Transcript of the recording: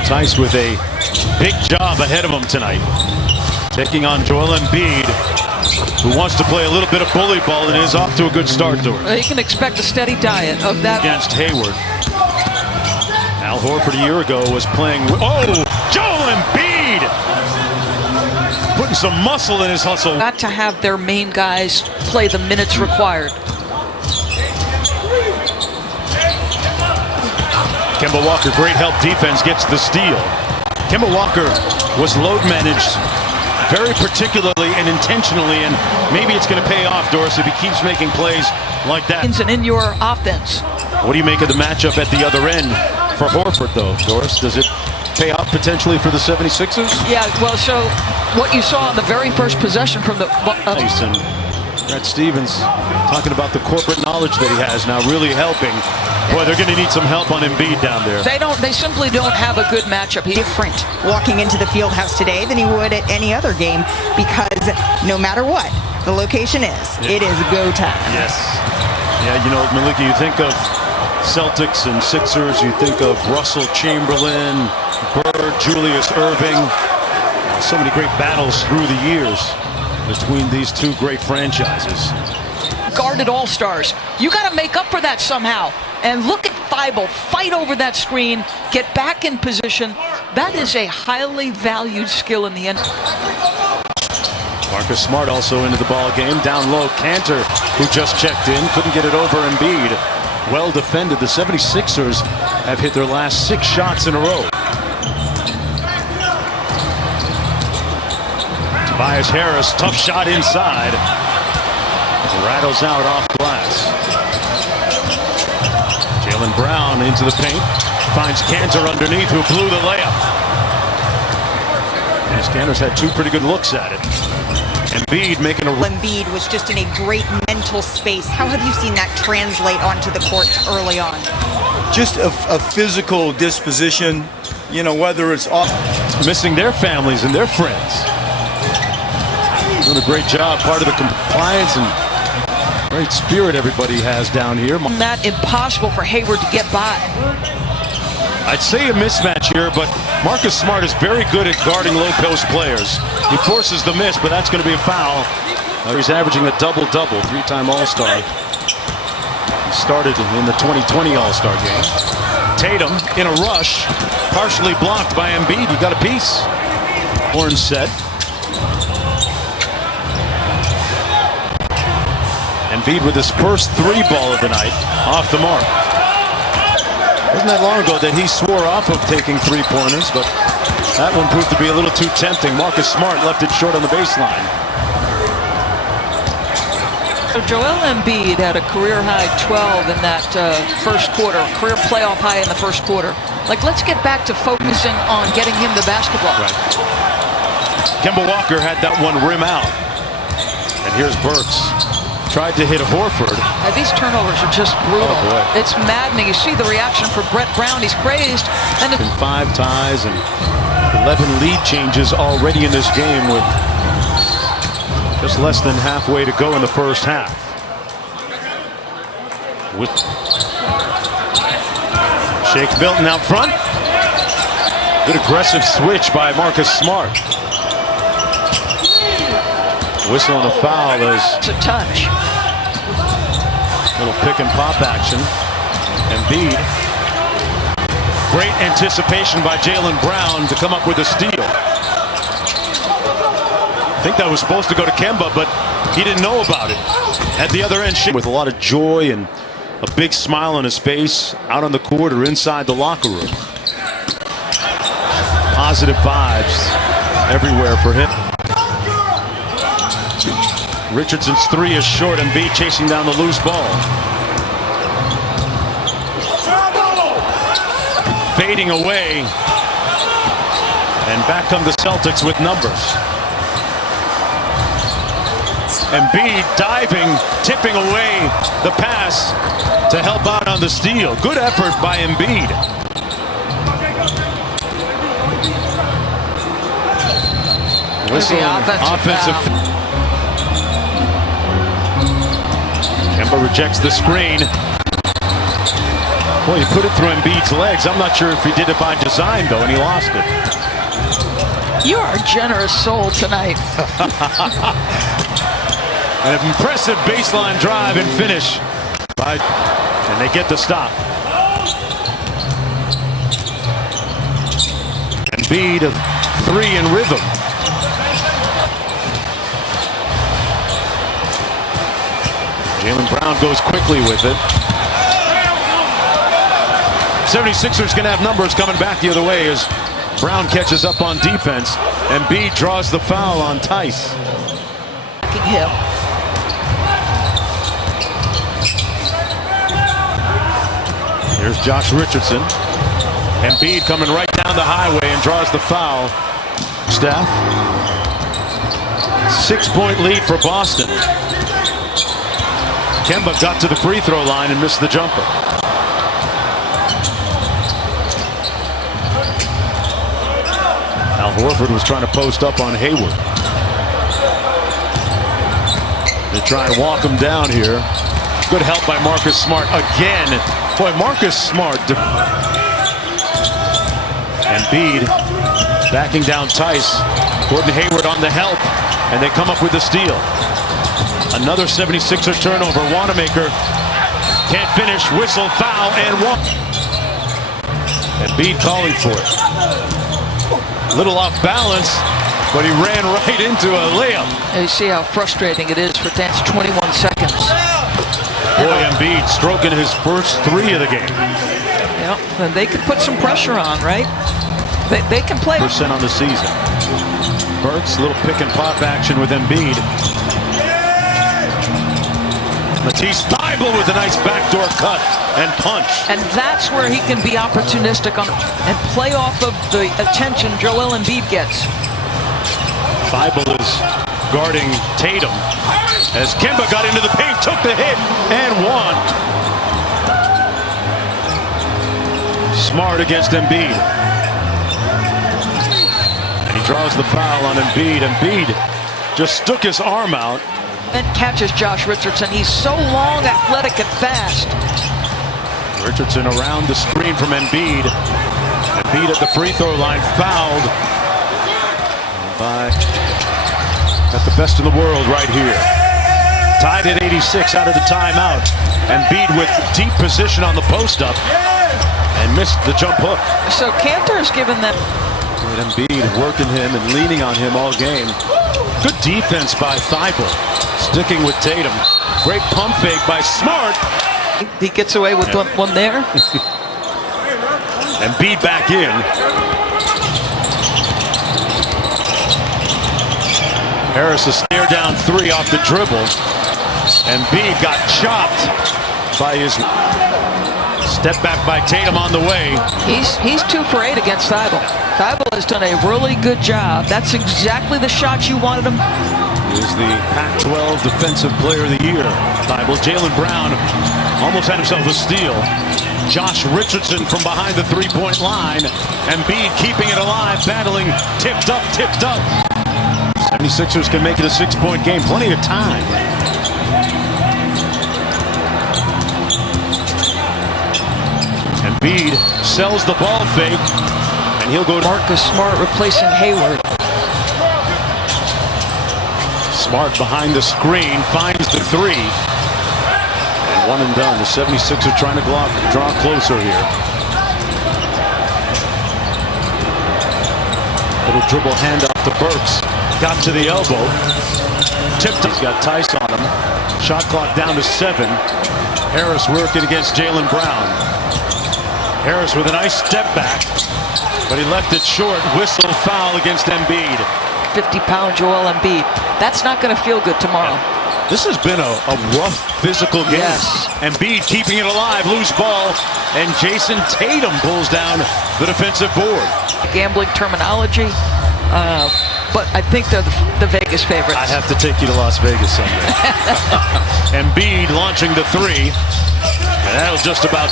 Tice with a big job ahead of him tonight. Taking on Joel Embiid, who wants to play a little bit of bully ball and is off to a good start to it. You can expect a steady diet of that. Against Hayward. Al Horford a year ago was playing. Oh, Joel Embiid! Putting some muscle in his hustle. Got to have their main guys play the minutes required. Kemba Walker, great help defense, gets the steal. Kemba Walker was load managed very particularly and intentionally, and maybe it's going to pay off, Doris, if he keeps making plays like that. And in your offense. What do you make of the matchup at the other end for Horford, though, Doris? Does it pay off potentially for the 76ers? Yeah, well, so what you saw on the very first possession from the... Nice, and Brad Stevens talking about the corporate knowledge that he has now really helping. Boy, they're going to need some help on Embiid down there. They simply don't have a good matchup. He's different walking into the field house today than he would at any other game, because no matter what the location is, it is go time. Yes. Yeah, you know, Malika, you think of Celtics and Sixers, you think of Russell Chamberlain, Bird, Julius Erving. So many great battles through the years between these two great franchises. Guarded all-stars. You got to make up for that somehow. And look at Thibault fight over that screen, get back in position. That is a highly valued skill in the end. Marcus Smart also into the ball game. Down low, Cantor, who just checked in, couldn't get it over Embiid. Well defended. The 76ers have hit their last 6 shots in a row. Tobias Harris, tough shot inside. Rattles out off glass. Jaylen Brown into the paint. Finds Cantor underneath, who blew the layup. And Cantor's had 2 pretty good looks at it. Embiid making a... Embiid was just in a great mental space. How have you seen that translate onto the court early on? Just a physical disposition, you know, whether it's off. Missing their families and their friends. Doing a great job, part of the compliance and great spirit everybody has down here. That impossible for Hayward to get by. I'd say a mismatch here, but Marcus Smart is very good at guarding low post players. He forces the miss, but that's going to be a foul. He's averaging a double-double, 3-time All-Star. He started in the 2020 All-Star game. Tatum in a rush, partially blocked by Embiid. You got a piece. Horn set. Embiid with his first 3 ball of the night, off the mark. Wasn't that long ago that he swore off of taking 3-pointers, but that one proved to be a little too tempting. Marcus Smart left it short on the baseline. So Joel Embiid had a career-high 12 in that first quarter, career playoff high in the first quarter. Like, let's get back to focusing on getting him the basketball. Right. Kemba Walker had that one rim out. And here's Burks. Tried to hit a Horford. These turnovers are just brutal. Oh, it's maddening. You see the reaction for Brett Brown. He's crazed. And 5 ties and 11 lead changes already in this game with just less than halfway to go in the first half. With Shake Milton out front. Good aggressive switch by Marcus Smart. Whistle and a foul as it's a touch. Little pick and pop action. Embiid. Great anticipation by Jaylen Brown to come up with a steal. I think that was supposed to go to Kemba, but he didn't know about it. At the other end, with a lot of joy and a big smile on his face, out on the court or inside the locker room. Positive vibes everywhere for him. Richardson's 3 is short. Embiid chasing down the loose ball. Fading away. And back come the Celtics with numbers. Embiid diving, tipping away the pass to help out on the steal. Good effort by Embiid. Whistle, offensive. Kemba rejects the screen. Well, he put it through Embiid's legs. I'm not sure if he did it by design, though, and he lost it. You are a generous soul tonight. An impressive baseline drive and finish. And they get the stop. Embiid, a 3 in rhythm. Jaylen Brown goes quickly with it. 76ers going to have numbers coming back the other way as Brown catches up on defense. Embiid draws the foul on Tice. Him. Here's Josh Richardson. Embiid coming right down the highway and draws the foul. Steph. 6-point lead for Boston. Kemba got to the free throw line and missed the jumper. Al Horford was trying to post up on Hayward. They try and walk him down here. Good help by Marcus Smart again. Boy, Marcus Smart. Embiid backing down Tice. Gordon Hayward on the help, and they come up with the steal. Another 76er turnover. Wanamaker can't finish. Whistle, foul, and one. Embiid calling for it. Little off balance, but he ran right into a layup. You see how frustrating it is for Dance. 21 seconds. Boy, Embiid stroking his first 3 of the game. Yep, and they could put some pressure on, right? They can play. % on the season. Burks, little pick and pop action with Embiid. Matisse Thybulle with a nice backdoor cut and punch. And that's where he can be opportunistic on and play off of the attention Joel Embiid gets. Thybulle is guarding Tatum as Kemba got into the paint, took the hit, and won. Smart against Embiid. And he draws the foul on Embiid. Embiid just stuck his arm out. And catches Josh Richardson. He's so long, athletic, and fast. Richardson around the screen from Embiid. Embiid at the free throw line, fouled by got the best in the world right here. Tied at 86 out of the timeout. Embiid with deep position on the post up and missed the jump hook. So Cantor has given them. Embiid working him and leaning on him all game. Good defense by Thybulle. Sticking with Tatum. Great pump fake by Smart. He gets away with one there. Embiid back in. Harris a stare down 3 off the dribble. Embiid got chopped by his step back by Tatum on the way. He's 2 for 8 against Thybulle. Thybulle has done a really good job. That's exactly the shot you wanted him. Is the Pac-12 Defensive Player of the Year. Thybulle. Jaylen Brown almost had himself a steal. Josh Richardson from behind the 3-point line. Embiid keeping it alive, battling, tipped up. 76ers can make it a 6-point game. Plenty of time. Embiid sells the ball fake, and he'll go to Marcus Smart replacing Hayward. Smart behind the screen, finds the 3. And one and done. The 76ers are trying to draw closer here. Little dribble handoff to Burks. Got to the elbow. Tipped. He's got Tice on him. Shot clock down to 7. Harris working against Jaylen Brown. Harris with a nice step back, but he left it short. Whistle, foul against Embiid. 50-pound Joel Embiid. That's not going to feel good tomorrow. This has been a rough physical game. Yes. Embiid keeping it alive, loose ball, and Jason Tatum pulls down the defensive board. Gambling terminology, but I think they're the Vegas favorites. I have to take you to Las Vegas someday. Embiid launching the 3, and that'll just about